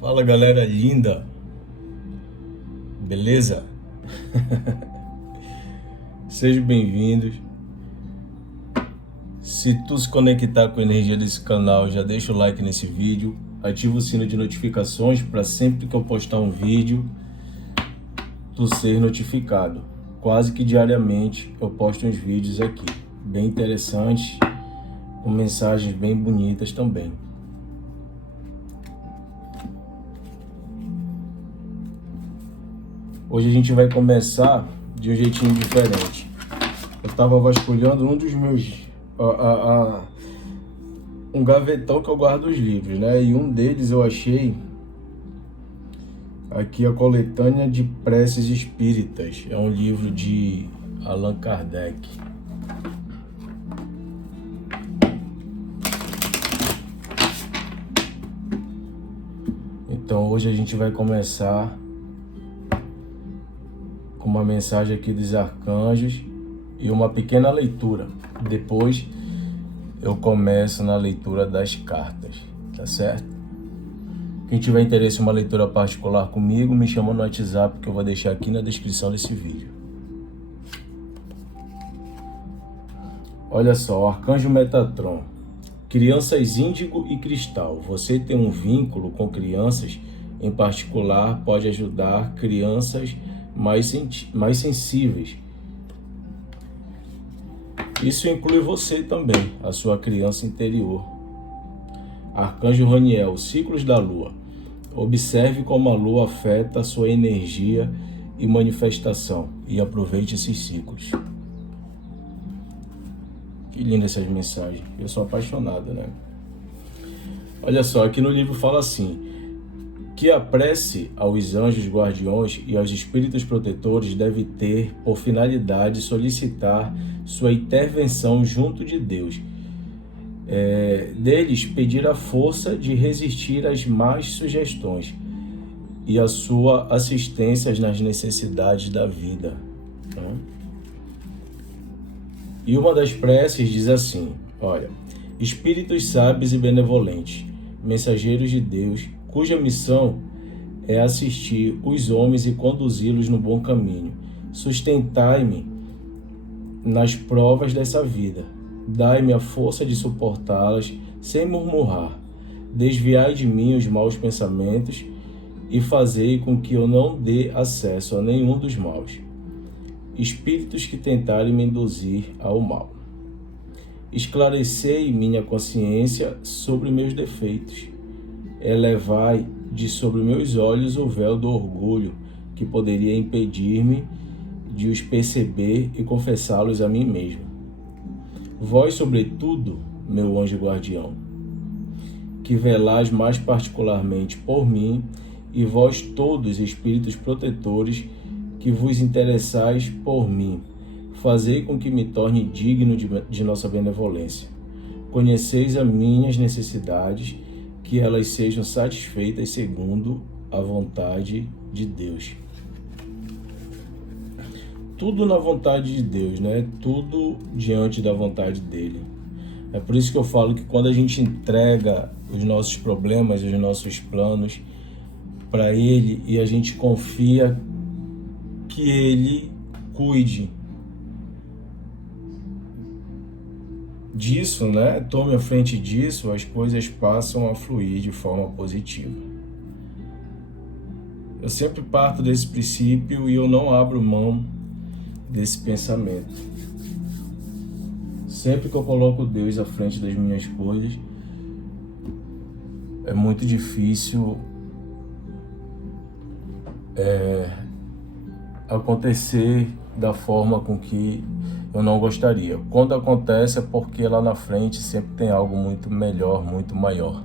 Fala galera linda, beleza? Sejam bem-vindos. Se tu se conectar com a energia desse canal, já deixa o like nesse vídeo, ativa o sino de notificações para sempre que eu postar um vídeo, tu ser notificado. Quase que diariamente eu posto uns vídeos aqui, bem interessantes, com mensagens bem bonitas também. Hoje a gente vai começar de um jeitinho diferente. Eu estava vasculhando um dos meus... um gavetão que eu guardo os livros, né? E um deles eu achei aqui a Coletânea de Preces Espíritas. É um livro de Allan Kardec. Então hoje a gente vai começar com uma mensagem aqui dos arcanjos e uma pequena leitura. Depois eu começo na leitura das cartas, tá certo? Quem tiver interesse em uma leitura particular comigo, me chama no WhatsApp que eu vou deixar aqui na descrição desse vídeo. Olha só, o Arcanjo Metatron. Crianças índigo e cristal. Você tem um vínculo com crianças em particular, pode ajudar crianças mais sensíveis. Isso inclui você também, a sua criança interior. Arcanjo Raniel, ciclos da lua. Observe como a lua afeta a sua energia e manifestação e aproveite esses ciclos. Que linda essas mensagens. Eu sou apaixonado, né? Olha só, aqui no livro fala assim: que a prece aos anjos guardiões e aos espíritos protetores deve ter por finalidade solicitar sua intervenção junto de Deus. Deles pedir a força de resistir às más sugestões e a sua assistência nas necessidades da vida. E uma das preces diz assim: olha, espíritos sábios e benevolentes, mensageiros de Deus, cuja missão é assistir os homens e conduzi-los no bom caminho. Sustentai-me nas provas dessa vida. Dai-me a força de suportá-las sem murmurar. Desviai de mim os maus pensamentos e fazei com que eu não dê acesso a nenhum dos maus espíritos que tentarem me induzir ao mal. Esclarecei minha consciência sobre meus defeitos. Elevai de sobre meus olhos o véu do orgulho que poderia impedir-me de os perceber e confessá-los a mim mesmo. Vós, sobretudo, meu anjo guardião, que velais mais particularmente por mim, e vós todos, espíritos protetores, que vos interessais por mim, fazei com que me torne digno de nossa benevolência. Conheceis as minhas necessidades, que elas sejam satisfeitas segundo a vontade de Deus. Tudo na vontade de Deus, né? Tudo diante da vontade dele. É por isso que eu falo que quando a gente entrega os nossos problemas, os nossos planos para ele e a gente confia que ele cuide disso, né? Tome a frente disso, as coisas passam a fluir de forma positiva. Eu sempre parto desse princípio e eu não abro mão desse pensamento. Sempre que eu coloco Deus à frente das minhas coisas, é muito difícil acontecer da forma com que eu não gostaria. Quando acontece é porque lá na frente sempre tem algo muito melhor, muito maior.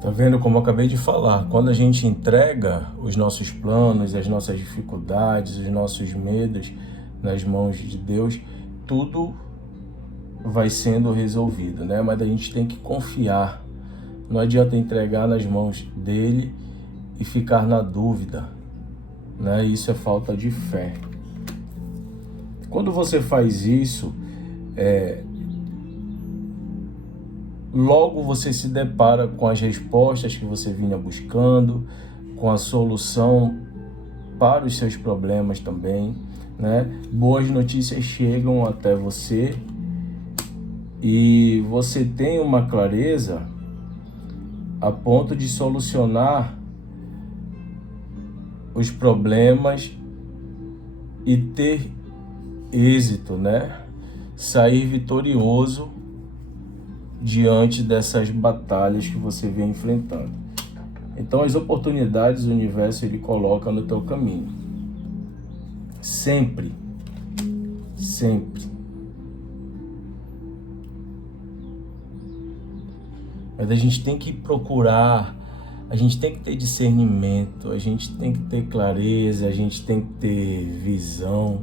Tá vendo como eu acabei de falar? Quando a gente entrega os nossos planos, as nossas dificuldades, os nossos medos nas mãos de Deus, tudo vai sendo resolvido, né? Mas a gente tem que confiar. Não adianta entregar nas mãos dele e ficar na dúvida, né? Isso é falta de fé. Quando você faz isso, logo você se depara com as respostas que você vinha buscando, com a solução para os seus problemas também, né? Boas notícias chegam até você e você tem uma clareza a ponto de solucionar os problemas e ter êxito, né? Sair vitorioso diante dessas batalhas que você vem enfrentando. Então as oportunidades o universo ele coloca no teu caminho. Sempre. Sempre. Mas a gente tem que procurar, a gente tem que ter discernimento, a gente tem que ter clareza, a gente tem que ter visão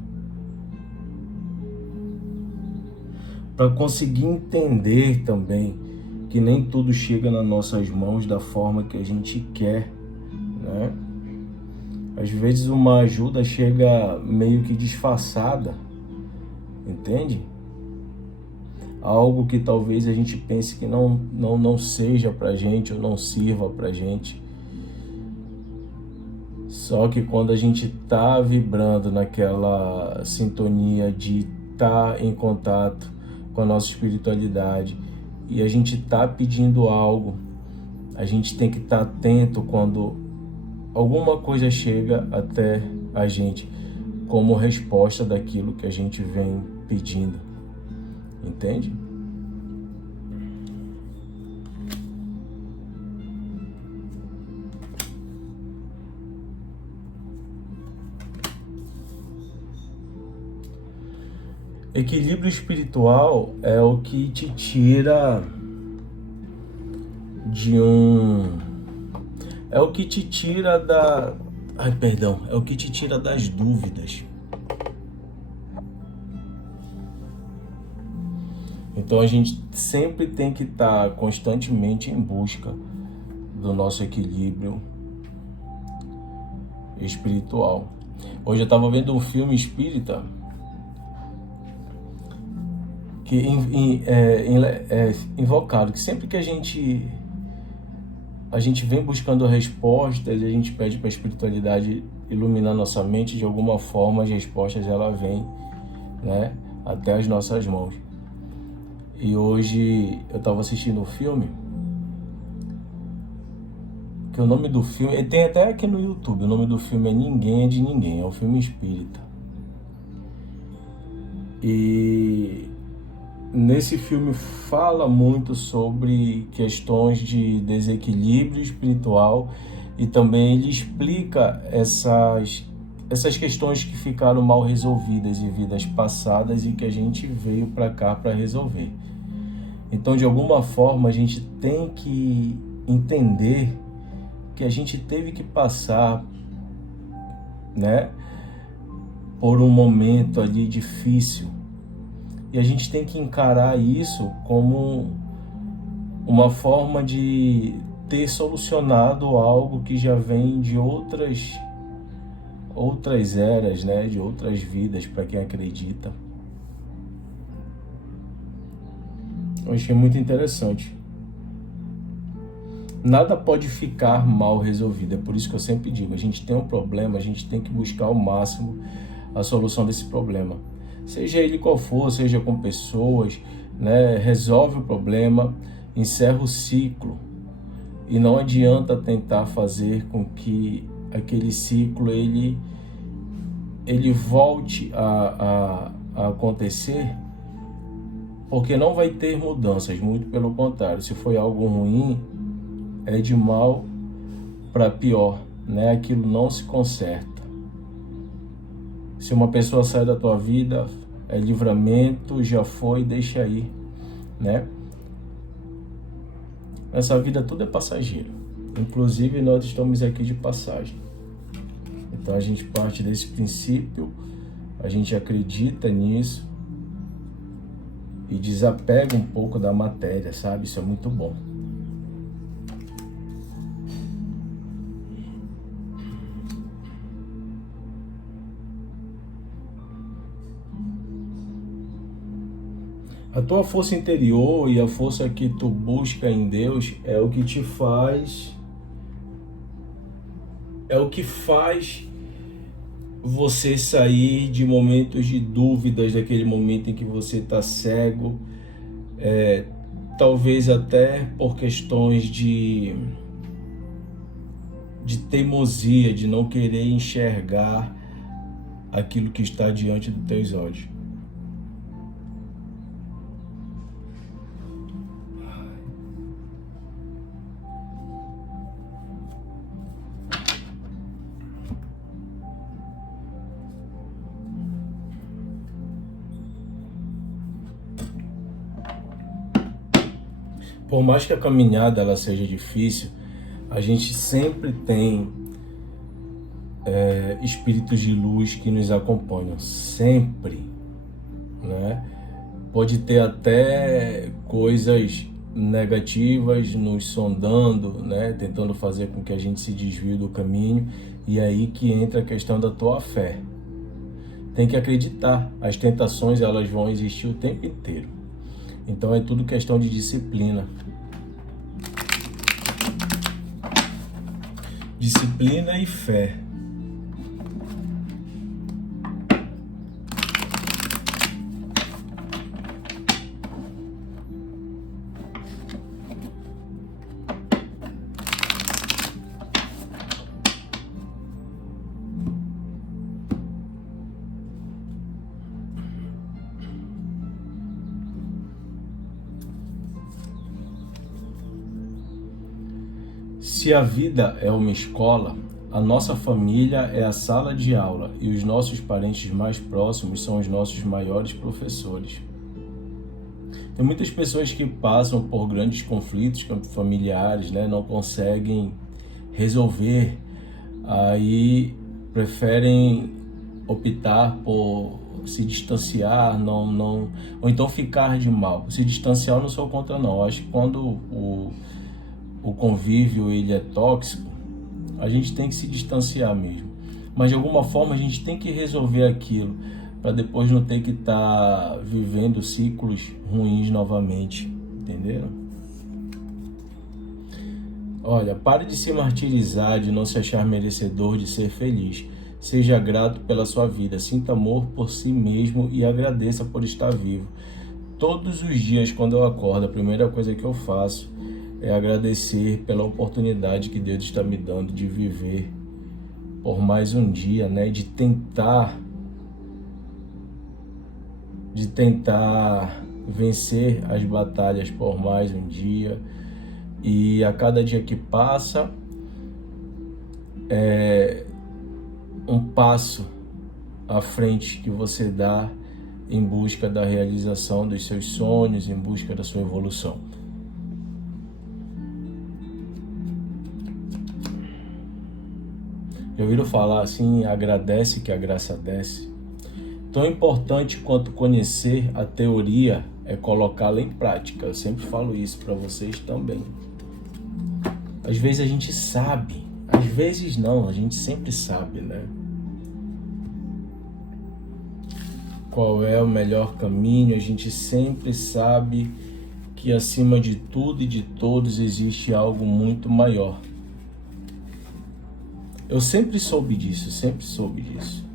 para conseguir entender também que nem tudo chega nas nossas mãos da forma que a gente quer, né? Às vezes uma ajuda chega meio que disfarçada, entende? Algo que talvez a gente pense que não seja pra gente ou não sirva pra gente. Só que quando a gente tá vibrando naquela sintonia de estar em contato com a nossa espiritualidade e a gente tá pedindo algo, a gente tem que estar atento quando alguma coisa chega até a gente como resposta daquilo que a gente vem pedindo, entende? Equilíbrio espiritual é o que te tira é o que te tira é o que te tira das dúvidas. Então a gente sempre tem que estar constantemente em busca do nosso equilíbrio espiritual. Hoje eu estava vendo um filme espírita que é invocado, que sempre que a gente vem buscando respostas, a gente pede para a espiritualidade iluminar nossa mente, de alguma forma as respostas ela vêm, né, até as nossas mãos. E hoje eu estava assistindo um filme, que o nome do filme, tem até aqui no YouTube, o nome do filme é Ninguém é de Ninguém, é um filme espírita. E nesse filme fala muito sobre questões de desequilíbrio espiritual e também ele explica essas questões que ficaram mal resolvidas em vidas passadas e que a gente veio para cá para resolver. Então, de alguma forma, a gente tem que entender que a gente teve que passar, né, por um momento ali difícil. E a gente tem que encarar isso como uma forma de ter solucionado algo que já vem de outras eras, né? De outras vidas, para quem acredita. Eu achei muito interessante. Nada pode ficar mal resolvido. É por isso que eu sempre digo, a gente tem um problema, a gente tem que buscar ao máximo a solução desse problema. Seja ele qual for, seja com pessoas, né? Resolve o problema, encerra o ciclo. E não adianta tentar fazer com que aquele ciclo ele volte a acontecer, porque não vai ter mudanças, muito pelo contrário. Se foi algo ruim, é de mal para pior, né? Aquilo não se conserta. Se uma pessoa sai da tua vida, é livramento, já foi, deixa aí, né? Nessa vida tudo é passageiro. Inclusive nós estamos aqui de passagem. Então a gente parte desse princípio, a gente acredita nisso e desapega um pouco da matéria, sabe? Isso é muito bom. A tua força interior e a força que tu busca em Deus é o que te faz, é o que faz você sair de momentos de dúvidas, daquele momento em que você está cego, talvez até por questões de teimosia, de não querer enxergar aquilo que está diante dos teus olhos. Por mais que a caminhada ela seja difícil, a gente sempre tem espíritos de luz que nos acompanham, sempre, né? Pode ter até coisas negativas nos sondando, né? Tentando fazer com que a gente se desvie do caminho, e aí que entra a questão da tua fé. Tem que acreditar, as tentações elas vão existir o tempo inteiro. Então é tudo questão de disciplina. Disciplina e fé. Se a vida é uma escola, a nossa família é a sala de aula e os nossos parentes mais próximos são os nossos maiores professores. Tem muitas pessoas que passam por grandes conflitos familiares, né? Não conseguem resolver, aí preferem optar por se distanciar, ou então ficar de mal. Se distanciar eu não sou contra não. Acho que quando o convívio ele é tóxico, a gente tem que se distanciar mesmo. Mas de alguma forma a gente tem que resolver aquilo, para depois não ter que estar vivendo ciclos ruins novamente, entenderam? Olha, pare de se martirizar, de não se achar merecedor de ser feliz. Seja grato pela sua vida, sinta amor por si mesmo e agradeça por estar vivo. Todos os dias quando eu acordo, a primeira coisa que eu faço é agradecer pela oportunidade que Deus está me dando de viver por mais um dia, né? De tentar vencer as batalhas por mais um dia. E a cada dia que passa é um passo à frente que você dá em busca da realização dos seus sonhos, em busca da sua evolução. Já ouviram falar assim, agradece que a graça desce? Tão importante quanto conhecer a teoria é colocá-la em prática. Eu sempre falo isso para vocês também. Às vezes a gente sabe, às vezes não, a gente sempre sabe, né? Qual é o melhor caminho, a gente sempre sabe que acima de tudo e de todos existe algo muito maior. Eu sempre soube disso, sempre soube disso.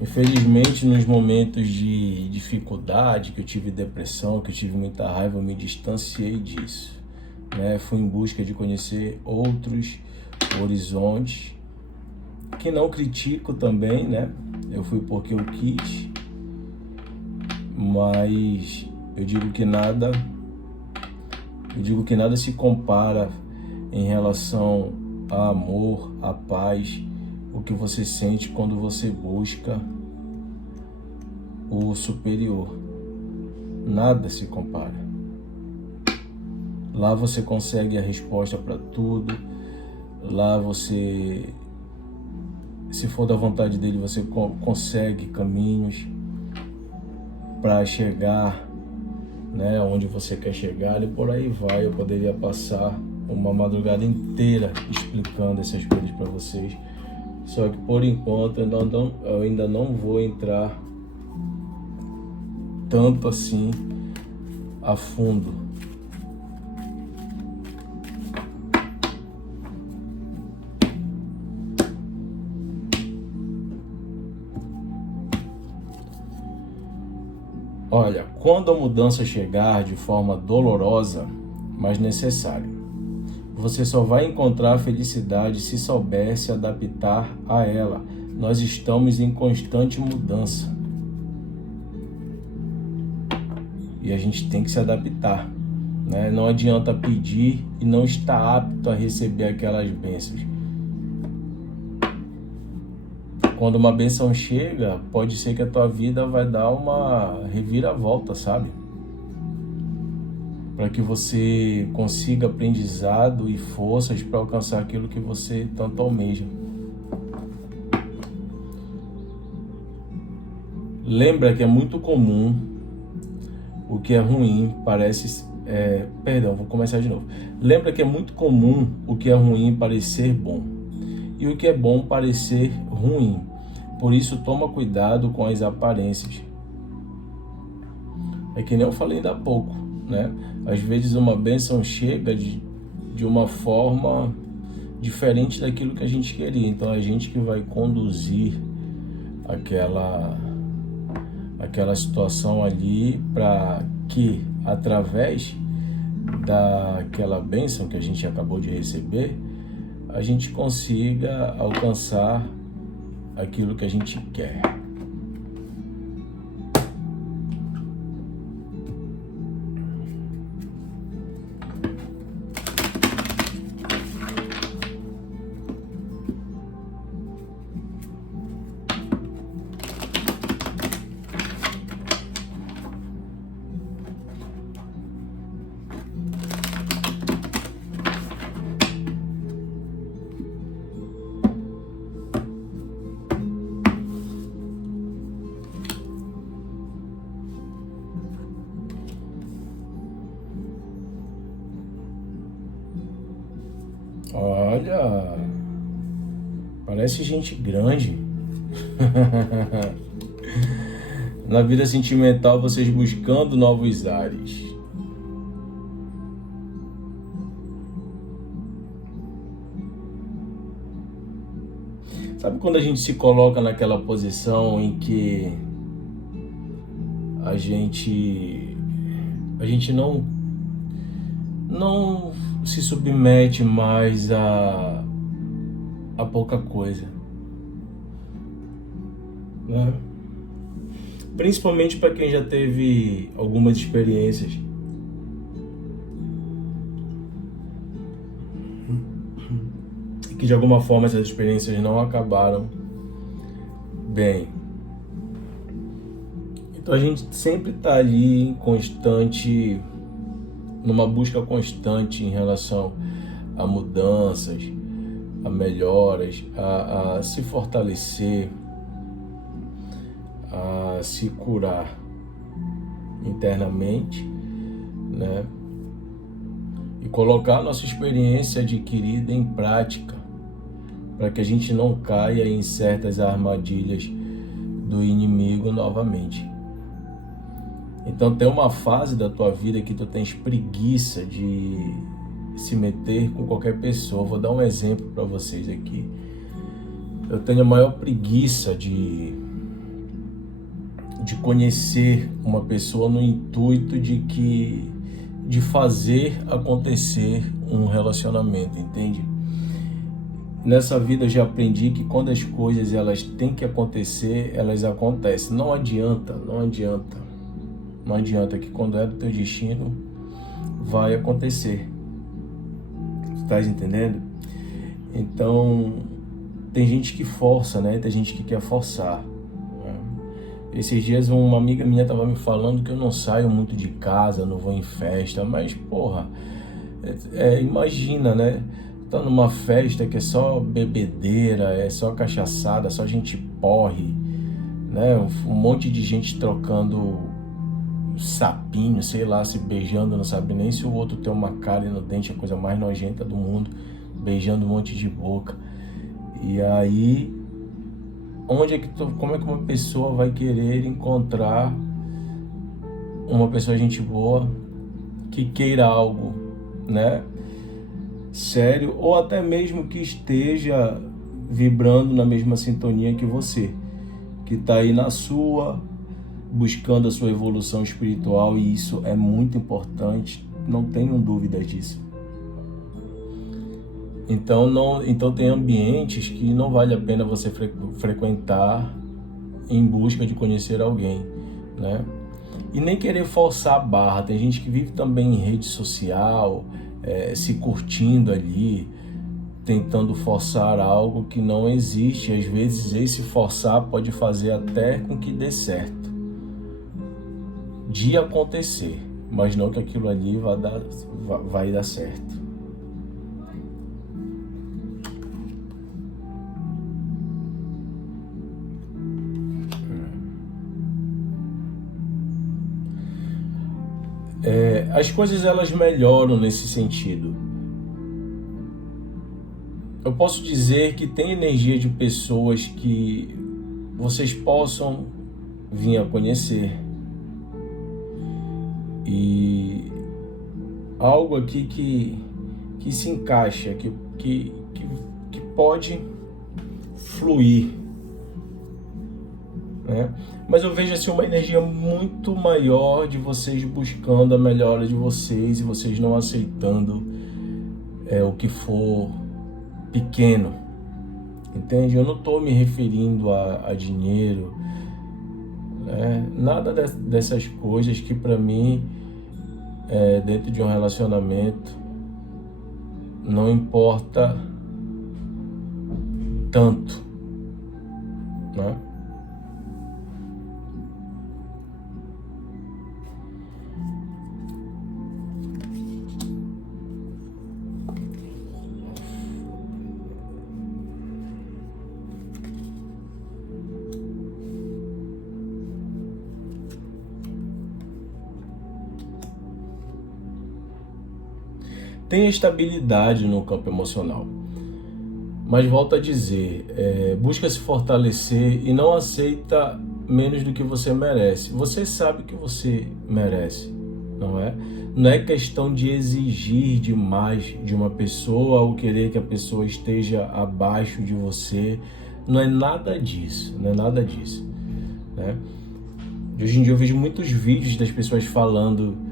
Infelizmente, nos momentos de dificuldade, que eu tive depressão, que eu tive muita raiva, eu me distanciei disso, né? Fui em busca de conhecer outros horizontes, que não critico também, né? Eu fui porque eu quis, mas eu digo que nada se compara em relação a amor, a paz, o que você sente quando você busca o superior. Nada se compara. Lá você consegue a resposta para tudo. Lá você, se for da vontade dele, você consegue caminhos para chegar, né, onde você quer chegar, e por aí vai. Eu poderia passar uma madrugada inteira explicando essas coisas para vocês, só que por enquanto eu ainda não vou entrar tanto assim a fundo. Olha, quando a mudança chegar de forma dolorosa, mas necessária, você só vai encontrar felicidade se souber se adaptar a ela. Nós estamos em constante mudança. E a gente tem que se adaptar, né? Não adianta pedir e não estar apto a receber aquelas bênçãos. Quando uma bênção chega, pode ser que a tua vida vai dar uma reviravolta, sabe? Para que você consiga aprendizado e forças para alcançar aquilo que você tanto almeja. Lembra que é muito comum o que é ruim vou começar de novo. Lembra que é muito comum o que é ruim parecer bom e o que é bom parecer ruim. Por isso, toma cuidado com as aparências. É que nem eu falei ainda há pouco, né? Às vezes uma bênção chega de uma forma diferente daquilo que a gente queria. Então, é a gente que vai conduzir aquela situação ali, para que, através daquela bênção que a gente acabou de receber, a gente consiga alcançar aquilo que a gente quer. Olha, parece gente grande. Na vida sentimental, vocês buscando novos ares. Sabe quando a gente se coloca naquela posição em que a gente não se submete mais a pouca coisa, né? Principalmente para quem já teve algumas experiências. E que de alguma forma essas experiências não acabaram bem. Então a gente sempre está ali em constante, numa busca constante em relação a mudanças, a melhoras, a se fortalecer, a se curar internamente, né? E colocar a nossa experiência adquirida em prática, para que a gente não caia em certas armadilhas do inimigo novamente. Então tem uma fase da tua vida que tu tens preguiça de se meter com qualquer pessoa. Vou dar um exemplo para vocês aqui. Eu tenho a maior preguiça de conhecer uma pessoa no intuito de fazer acontecer um relacionamento, entende? Nessa vida eu já aprendi que quando as coisas elas têm que acontecer, elas acontecem. Não adianta que quando é do teu destino, vai acontecer. Tá entendendo? Então, tem gente que força, né? Tem gente que quer forçar. Esses dias uma amiga minha tava me falando que eu não saio muito de casa, não vou em festa, mas porra, Imagina, né? Tá numa festa que é só bebedeira, é só cachaçada, só gente porre, né? Um monte de gente trocando sapinho, sei lá, se beijando, não sabe nem se o outro tem uma cárie no dente, a coisa mais nojenta do mundo, beijando um monte de boca. E aí, como é que uma pessoa vai querer encontrar uma pessoa gente boa que queira algo, né? Sério, ou até mesmo que esteja vibrando na mesma sintonia que você, que está aí na sua, buscando a sua evolução espiritual, e isso é muito importante, não tenham dúvidas disso. Então tem ambientes que não vale a pena você frequentar em busca de conhecer alguém, né? E nem querer forçar a barra. Tem gente que vive também em rede social, se curtindo ali, tentando forçar algo que não existe. Às vezes esse forçar pode fazer até com que dê certo de acontecer, mas não que aquilo ali vai dar certo. As coisas elas melhoram nesse sentido. Eu posso dizer que tem energia de pessoas que vocês possam vir a conhecer. E algo aqui que se encaixa, que pode fluir, né? Mas eu vejo assim uma energia muito maior de vocês buscando a melhora de vocês e vocês não aceitando o que for pequeno, entende? Eu não estou me referindo a dinheiro, né? Nada dessas coisas que para mim, dentro de um relacionamento, não importa tanto, né? Tem estabilidade no campo emocional, mas volto a dizer, busca se fortalecer e não aceita menos do que você merece. Você sabe que você merece, não é? Não é questão de exigir demais de uma pessoa ou querer que a pessoa esteja abaixo de você. Não é nada disso, não é nada disso, né? Hoje em dia eu vejo muitos vídeos das pessoas falando: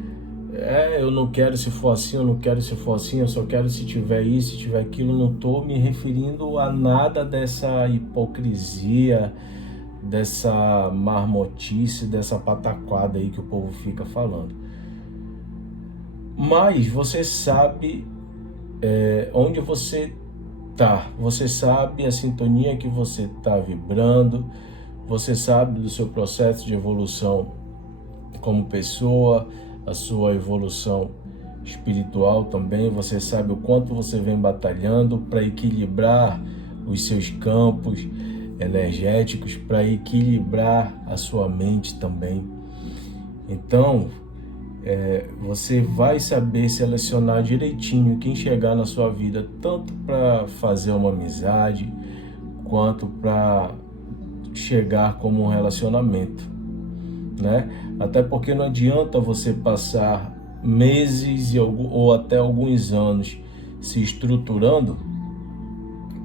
eu não quero se for assim, eu não quero se for assim, eu só quero se tiver isso, se tiver aquilo. Não estou me referindo a nada dessa hipocrisia, dessa marmotice, dessa pataquada aí que o povo fica falando. Mas você sabe onde você tá, você sabe a sintonia que você está vibrando, você sabe do seu processo de evolução como pessoa, a sua evolução espiritual também. Você sabe o quanto você vem batalhando para equilibrar os seus campos energéticos, para equilibrar a sua mente também. Então, você vai saber selecionar direitinho quem chegar na sua vida, tanto para fazer uma amizade, quanto para chegar como um relacionamento, né? Até porque não adianta você passar meses ou até alguns anos se estruturando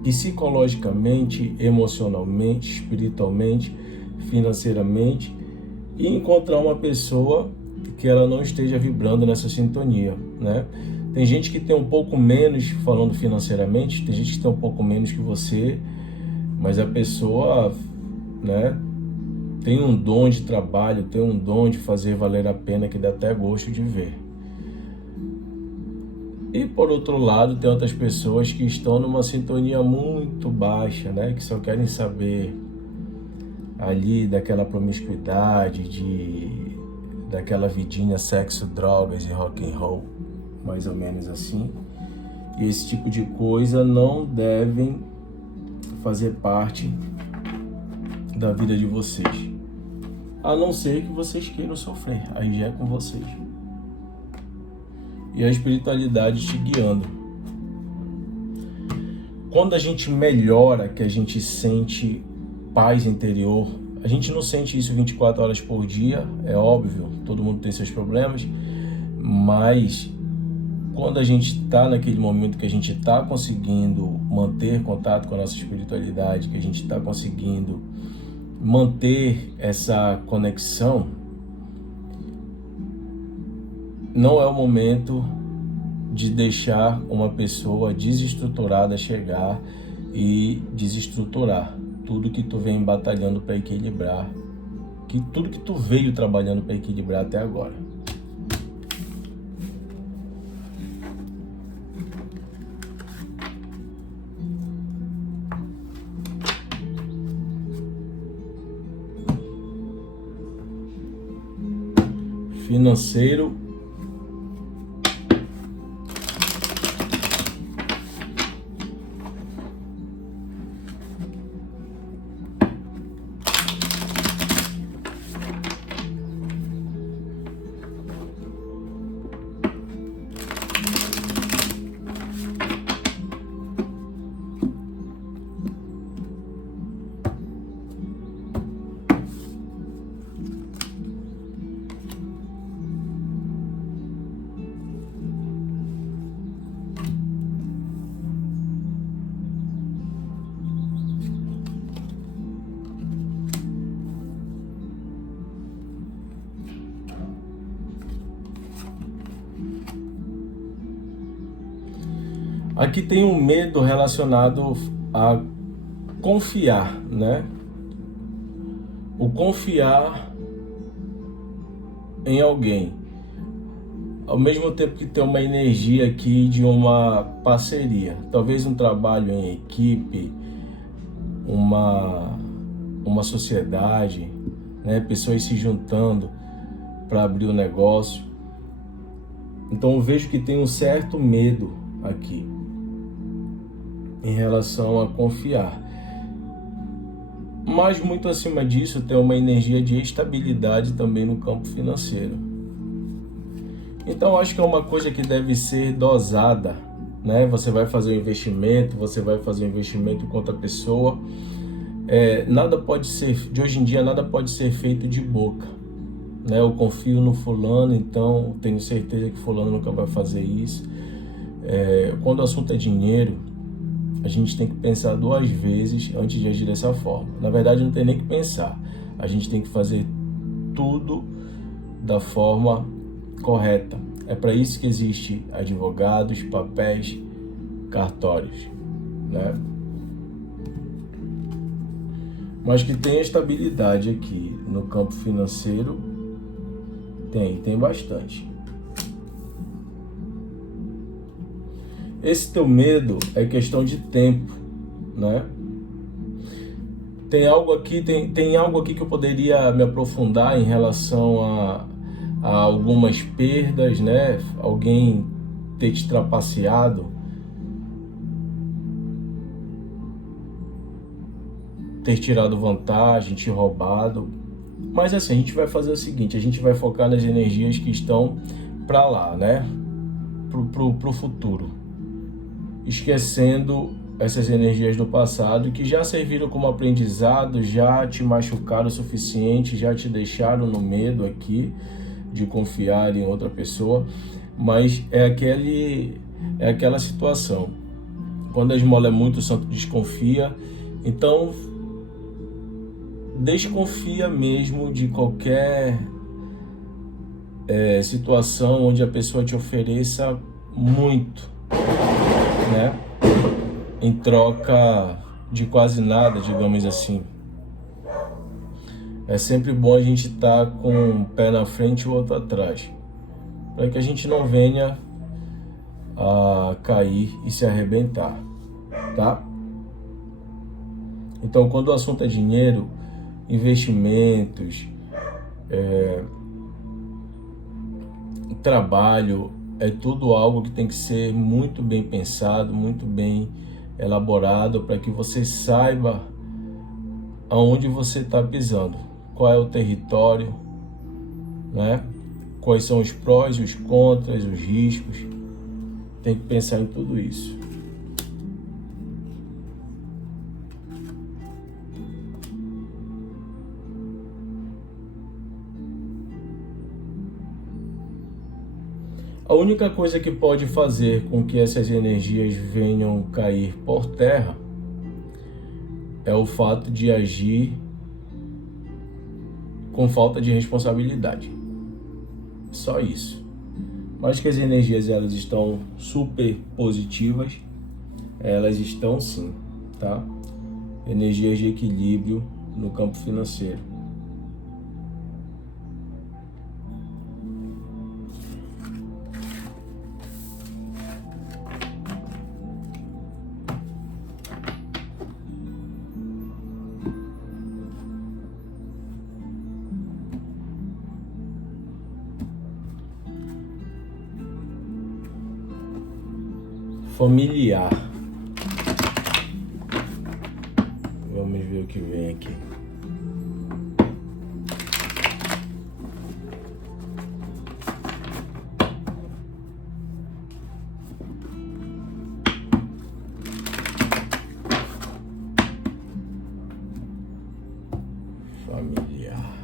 psicologicamente, emocionalmente, espiritualmente, financeiramente, e encontrar uma pessoa que ela não esteja vibrando nessa sintonia, né? Tem gente que tem um pouco menos, falando financeiramente, tem gente que tem um pouco menos que você, mas a pessoa, né, tem um dom de trabalho, tem um dom de fazer valer a pena, que dá até gosto de ver. E por outro lado, tem outras pessoas que estão numa sintonia muito baixa, né, que só querem saber ali daquela promiscuidade, daquela vidinha sexo, drogas e rock and roll, mais ou menos assim. E esse tipo de coisa não devem fazer parte da vida de vocês, a não ser que vocês queiram sofrer, aí já é com vocês. E a espiritualidade te guiando. Quando a gente melhora, que a gente sente paz interior, a gente não sente isso 24 horas por dia, é óbvio, todo mundo tem seus problemas, mas quando a gente está naquele momento que a gente está conseguindo manter contato com a nossa espiritualidade, que a gente está conseguindo manter essa conexão, não é o momento de deixar uma pessoa desestruturada chegar e desestruturar tudo que tu vem batalhando para equilibrar, tudo que tu veio trabalhando para equilibrar até agora. Financeiro. Aqui tem um medo relacionado a confiar, né? O confiar em alguém. Ao mesmo tempo que tem uma energia aqui de uma parceria. Talvez um trabalho em equipe, uma sociedade, né? Pessoas se juntando para abrir o negócio. Então eu vejo que tem um certo medo aqui em relação a confiar, mas muito acima disso tem uma energia de estabilidade também no campo financeiro. Então acho que é uma coisa que deve ser dosada, né? Você vai fazer um investimento, com outra pessoa, nada pode ser, de hoje em dia nada pode ser feito de boca, né? Eu confio no fulano, então tenho certeza que fulano nunca vai fazer isso. Quando o assunto é dinheiro, a gente tem que pensar 2 vezes antes de agir dessa forma. Na verdade, não tem nem que pensar. A gente tem que fazer tudo da forma correta. É para isso que existe advogados, papéis, cartórios, né? Mas que tem estabilidade aqui no campo financeiro, tem bastante. Esse teu medo é questão de tempo, né? Tem algo aqui que eu poderia me aprofundar em relação a algumas perdas, né? Alguém ter te trapaceado, ter tirado vantagem, te roubado. Mas assim, a gente vai fazer o seguinte, a gente vai focar nas energias que estão para lá, né? Pro futuro. Esquecendo essas energias do passado que já serviram como aprendizado, já te machucaram o suficiente, já te deixaram no medo aqui de confiar em outra pessoa, mas é aquela situação. Quando a esmola é muito, o santo desconfia, então desconfia mesmo de qualquer situação onde a pessoa te ofereça muito, né? Em troca de quase nada, digamos assim. É sempre bom a gente estar com um pé na frente e o outro atrás, para que a gente não venha a cair e se arrebentar, tá? Então, quando o assunto é dinheiro, investimentos, trabalho, é tudo algo que tem que ser muito bem pensado, muito bem elaborado, para que você saiba aonde você está pisando, qual é o território, né? Quais são os prós, os contras, os riscos. Tem que pensar em tudo isso. A única coisa que pode fazer com que essas energias venham cair por terra é o fato de agir com falta de responsabilidade. Só isso. Mas que as energias elas estão super positivas, elas estão sim, tá? Energias de equilíbrio no campo financeiro. Familiar. Vamos ver o que vem aqui. Familiar.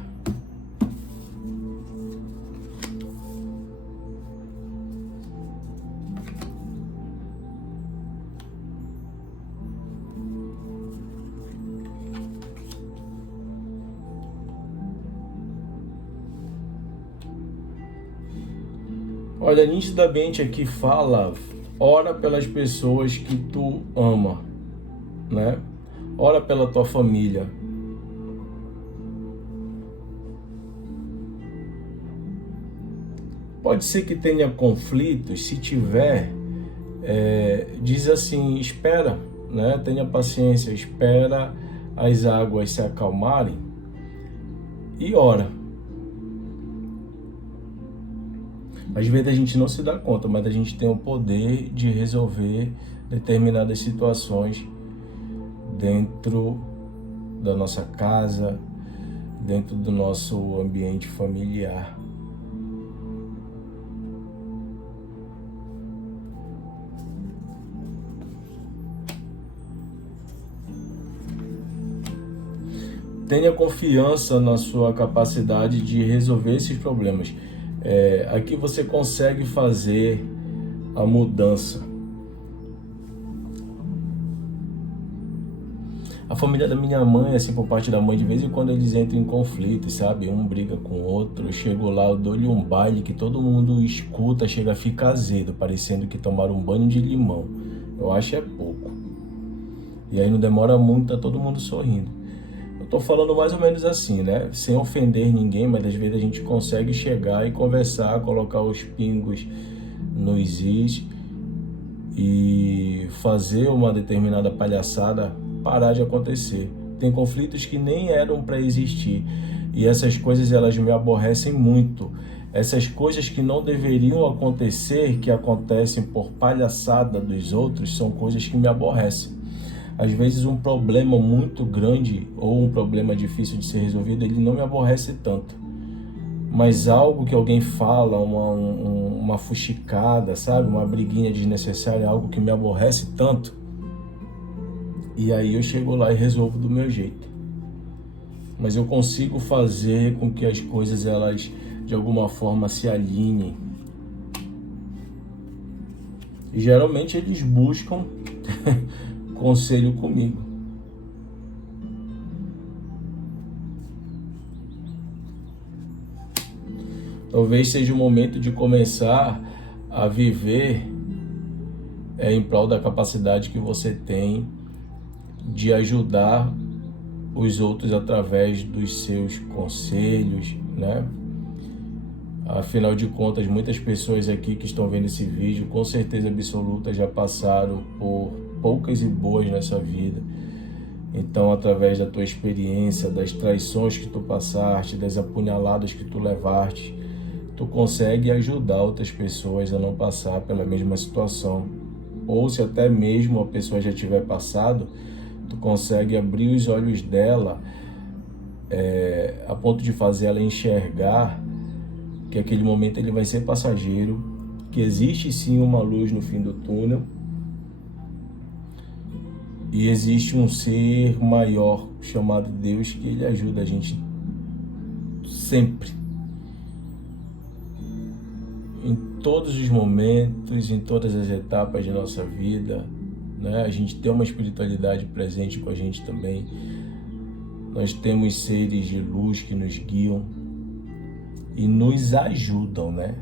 Olha, nitidamente aqui fala, ora pelas pessoas que tu ama, né? Ora pela tua família. Pode ser que tenha conflitos, se tiver, diz assim, espera, né? Tenha paciência, espera as águas se acalmarem e ora. Às vezes a gente não se dá conta, mas a gente tem o poder de resolver determinadas situações dentro da nossa casa, dentro do nosso ambiente familiar. Tenha confiança na sua capacidade de resolver esses problemas. Aqui você consegue fazer a mudança. A família da minha mãe, assim, por parte da mãe, de vez em quando eles entram em conflitos, sabe? Um briga com o outro. Eu chego lá, eu dou-lhe um baile que todo mundo escuta, chega a ficar azedo, parecendo que tomaram um banho de limão. Eu acho é pouco. E aí não demora muito, tá todo mundo sorrindo. Eu tô falando mais ou menos assim, né? Sem ofender ninguém, mas às vezes a gente consegue chegar e conversar, colocar os pingos nos is e fazer uma determinada palhaçada parar de acontecer. Tem conflitos que nem eram para existir e essas coisas elas me aborrecem muito. Essas coisas que não deveriam acontecer, que acontecem por palhaçada dos outros, são coisas que me aborrecem. Às vezes um problema muito grande ou um problema difícil de ser resolvido, ele não me aborrece tanto. Mas algo que alguém fala, uma fuxicada, sabe? Uma briguinha desnecessária, algo que me aborrece tanto. E aí eu chego lá e resolvo do meu jeito. Mas eu consigo fazer com que as coisas, elas, de alguma forma, se alinhem. E geralmente eles buscam conselho comigo. Talvez seja o momento de começar a viver em prol da capacidade que você tem de ajudar os outros através dos seus conselhos, né? Afinal de contas, muitas pessoas aqui que estão vendo esse vídeo, com certeza absoluta, já passaram por poucas e boas nessa vida. Então, através da tua experiência, das traições que tu passaste, das apunhaladas que tu levaste, tu consegue ajudar outras pessoas a não passar pela mesma situação. Ou se até mesmo a pessoa já tiver passado, tu consegue abrir os olhos dela a ponto de fazer ela enxergar que aquele momento ele vai ser passageiro, que existe sim uma luz no fim do túnel e existe um ser maior chamado Deus que ele ajuda a gente sempre, em todos os momentos, em todas as etapas de nossa vida, né? A gente tem uma espiritualidade presente com a gente também. Nós temos seres de luz que nos guiam e nos ajudam, né?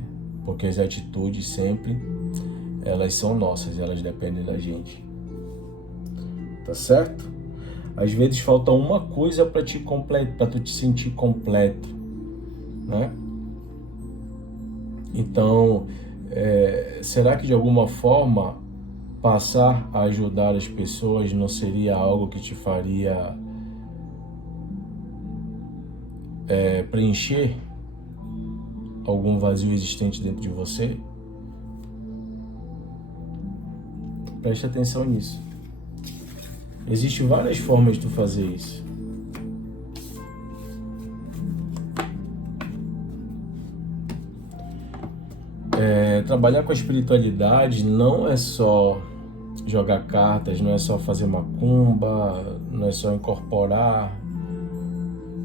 Porque as atitudes sempre, elas são nossas, elas dependem da gente. Tá certo? Às vezes falta uma coisa para te completar, para tu te sentir completo, né? Então, será que de alguma forma passar a ajudar as pessoas não seria algo que te faria preencher algum vazio existente dentro de você? Preste atenção nisso. Existem várias formas de tu fazer isso. Trabalhar com a espiritualidade não é só jogar cartas, não é só fazer macumba, não é só incorporar,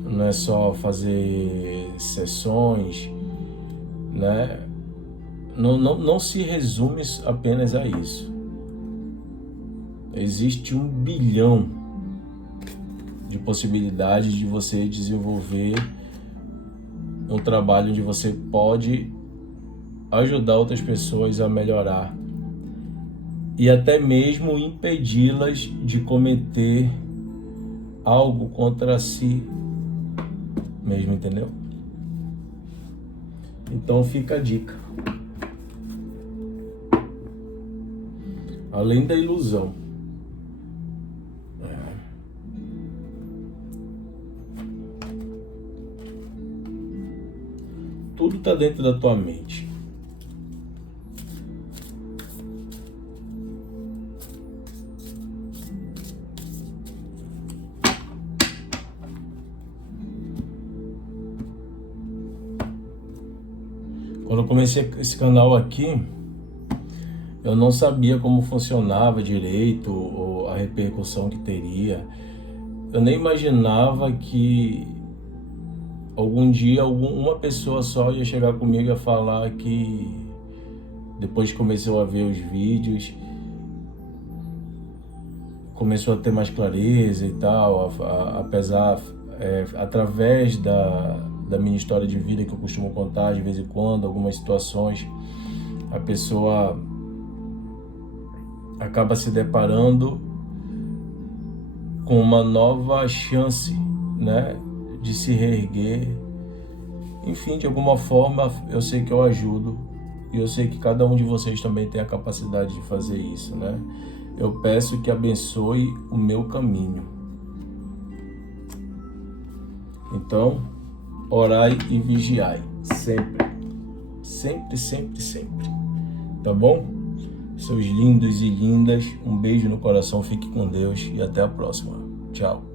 não é só fazer sessões, né? Não se resume apenas a isso. Existe 1 bilhão de possibilidades de você desenvolver um trabalho onde você pode ajudar outras pessoas a melhorar e até mesmo impedi-las de cometer algo contra si mesmo, entendeu? Então fica a dica. Além da ilusão, tudo está dentro da tua mente. Quando eu comecei esse canal aqui, eu não sabia como funcionava direito ou a repercussão que teria. Eu nem imaginava que algum dia uma pessoa só ia chegar comigo e ia falar que depois que começou a ver os vídeos, começou a ter mais clareza e tal, apesar, através da minha história de vida que eu costumo contar de vez em quando, algumas situações, a pessoa acaba se deparando com uma nova chance, né, de se reerguer. Enfim, de alguma forma, eu sei que eu ajudo e eu sei que cada um de vocês também tem a capacidade de fazer isso, né? Eu peço que abençoe o meu caminho. Então, orai e vigiai, sempre, sempre, sempre, sempre, tá bom? Seus lindos e lindas, um beijo no coração, fique com Deus e até a próxima. Tchau.